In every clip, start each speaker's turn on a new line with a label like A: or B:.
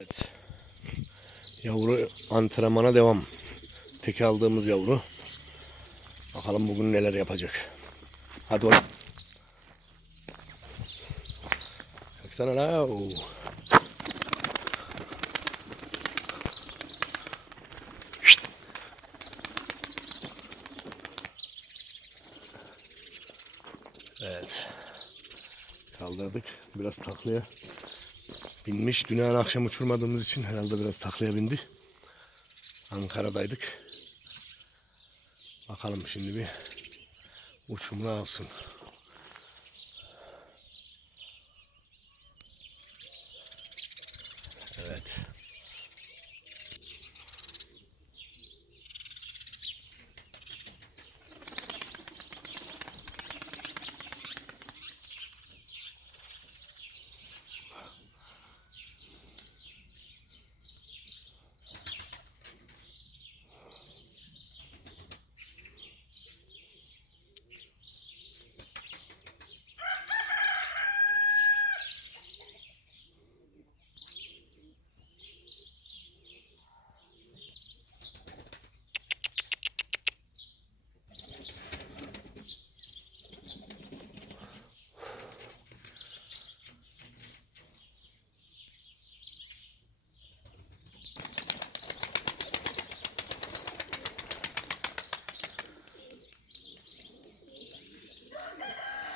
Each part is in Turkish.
A: Evet. Yavru antrenmana devam. Teke aldığımız yavru. Bakalım bugün neler yapacak. Hadi oğlum. Baksana la. Evet. Kaldırdık. Biraz taklaya binmiş. Dün akşam uçurmadığımız için herhalde biraz taklaya bindi. Ankara'daydık. Bakalım şimdi bir uçumunu alsın. Evet.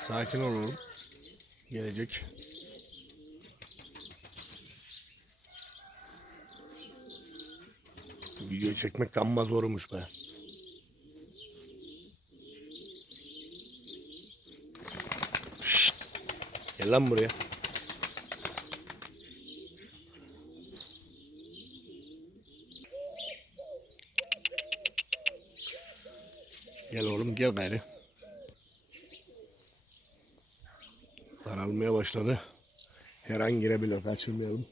A: Sakin ol oğlum. Gelecek. Video çekmek amma zormuş be. Şşt. Gel lan buraya. Gel oğlum gel gayrı. Daralmaya başladı. Her an girebilir. Kaçırmayalım.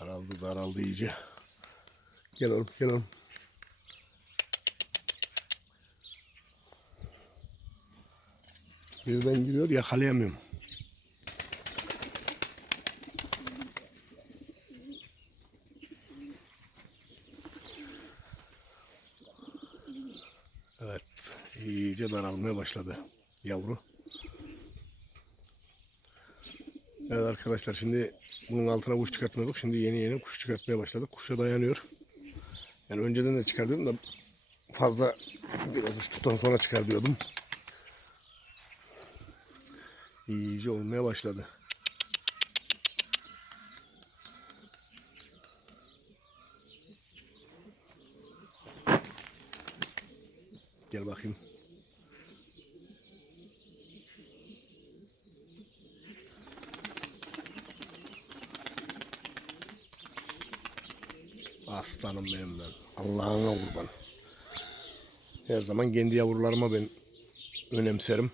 A: Daraldı daraldı iyice. Gel oğlum gel oğlum. Birden giriyor yakalayamıyorum. Evet, iyice daralmaya başladı yavru. Evet arkadaşlar şimdi bunun altına kuş çıkartmıyorduk. Şimdi yeni yeni kuş çıkartmaya başladık. Kuşa dayanıyor. Yani önceden de çıkartıyordum da fazla biraz uçtuktan sonra çıkar diyordum. İyice olmaya başladı. Gel bakayım. Aslanım benim ben. Allah'ına kurban. Her zaman kendi yavrularıma ben önemserim.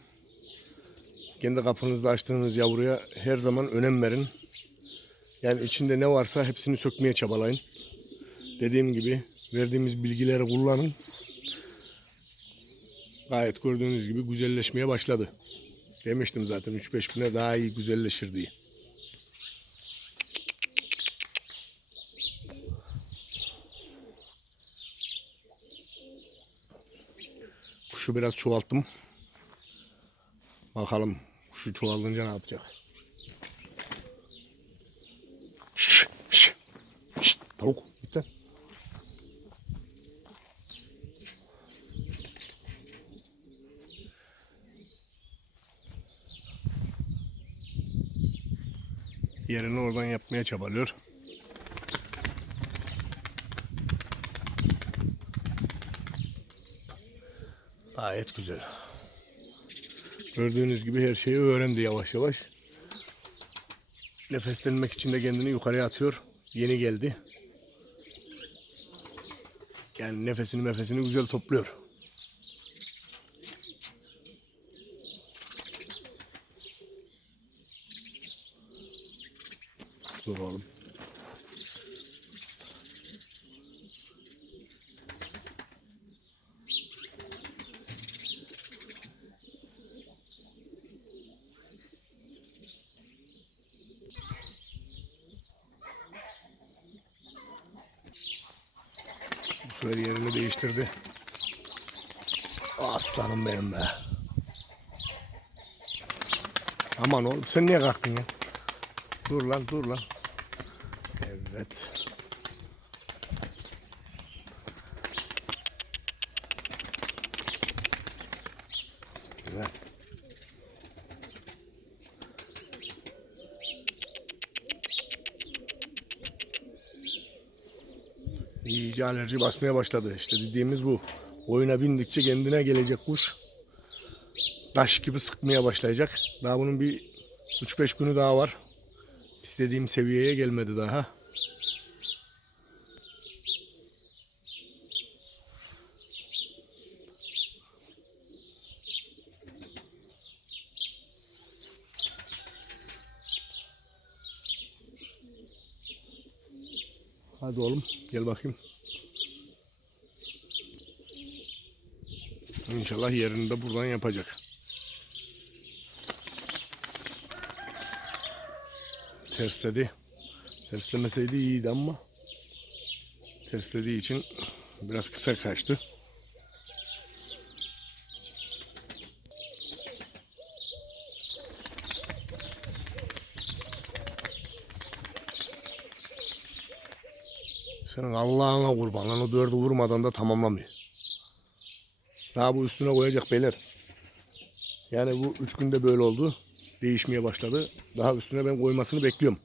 A: Kendi kapınızda açtığınız yavruya her zaman önem verin. Yani içinde ne varsa hepsini sökmeye çabalayın. Dediğim gibi verdiğimiz bilgileri kullanın gayet gördüğünüz gibi güzelleşmeye başladı. Demiştim zaten 3-5 güne daha iyi güzelleşir diye. Kuşu biraz çoğalttım. Bakalım kuşu çoğalınca ne yapacak. Şş, şş, şş, tavuk git lan. Yerini oradan yapmaya çabalıyor. Gayet güzel. Gördüğünüz gibi her şeyi öğrendi yavaş yavaş. Nefeslenmek için de kendini yukarıya atıyor. Yeni geldi. Yani nefesini nefesini güzel topluyor. Dur oğlum. Bu sefer yerini değiştirdi. Aslanım benim be. Aman oğlum sen niye kalktın ya? Dur lan dur lan. Evet. İyice alerji basmaya başladı. İşte dediğimiz bu. Oyuna bindikçe kendine gelecek kuş. Taş gibi sıkmaya başlayacak. Daha bunun bir 3-5 günü daha var. İstediğim seviyeye gelmedi daha. Hadi oğlum gel bakayım. İnşallah yerini de buradan yapacak. Tersledi. Terslemeseydi iyiydi ama terslediği için biraz kısa kaçtı. Senin Allah'ına kurban lan o dördü vurmadan da tamamlamıyor. Daha bu üstüne koyacak beyler. Yani bu üç günde böyle oldu. Değişmeye başladı. Daha üstüne ben koymasını bekliyorum.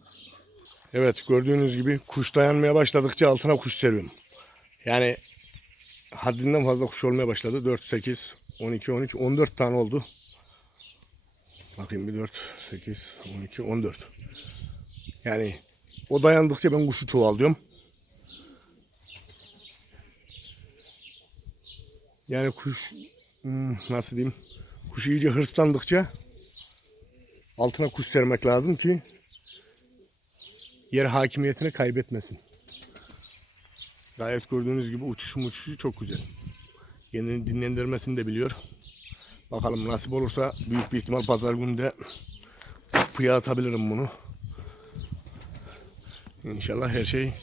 A: Evet gördüğünüz gibi kuş dayanmaya başladıkça altına kuş seriyorum. Yani haddinden fazla kuş olmaya başladı. 4, 8, 12, 13, 14 tane oldu. Bakayım bir 4, 8, 12, 14. Yani o dayandıkça ben kuşu çoğaltıyorum. Yani kuş hmm, nasıl diyeyim? Kuş iyice hırslandıkça altına kuş sermek lazım ki yer hakimiyetini kaybetmesin. Gayet gördüğünüz gibi uçuşu uçuşu çok güzel. Kendini dinlendirmesini de biliyor. Bakalım nasip olursa büyük bir ihtimal pazar günü de kuyuya atabilirim bunu. İnşallah her şey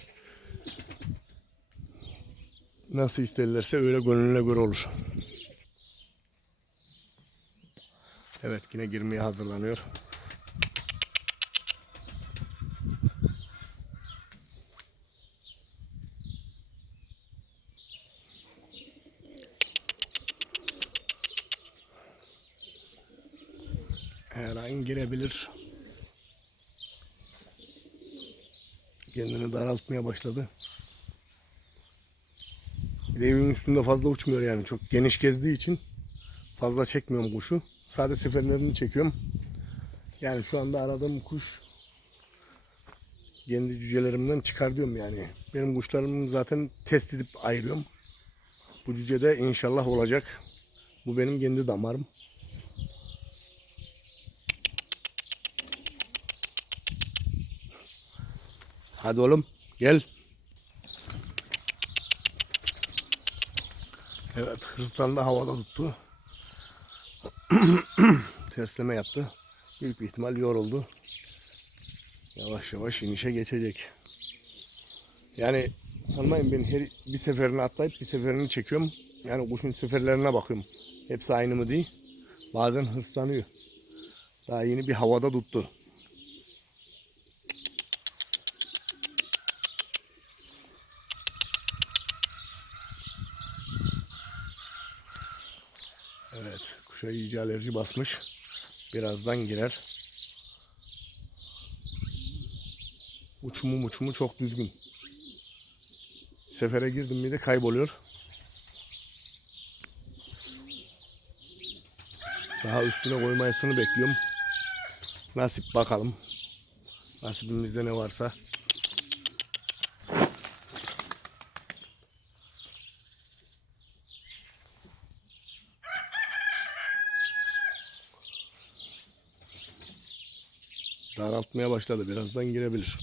A: nasıl isterlerse öyle gönlüne göre olur. Evet yine girmeye hazırlanıyor. Her an girebilir. Kendini daraltmaya başladı. Bir üstünde fazla uçmuyor yani. Çok geniş gezdiği için fazla çekmiyorum kuşu. Sadece seferlerini çekiyorum. Yani şu anda aradığım kuş kendi cücelerimden çıkar diyorum yani. Benim kuşlarımı zaten test edip ayırıyorum. Bu cüce de inşallah olacak. Bu benim kendi damarım. Hadi oğlum gel. Evet hırslan da havada tuttu. Tersleme yaptı. Büyük ihtimal yoruldu. Yavaş yavaş inişe geçecek. Yani sanmayın ben her bir seferini atlayıp bir seferini çekiyorum. Yani kuşun seferlerine bakıyorum. Hepsi aynı mı değil. Bazen hırslanıyor. Daha yeni bir havada tuttu. Kuşa iyice alerji basmış. Birazdan girer. Uçumu uçumu çok düzgün. Sefere girdim mi de kayboluyor. Daha üstüne koymayasını bekliyorum. Nasip bakalım. Nasibimizde ne varsa. Daraltmaya başladı. Birazdan girebilir.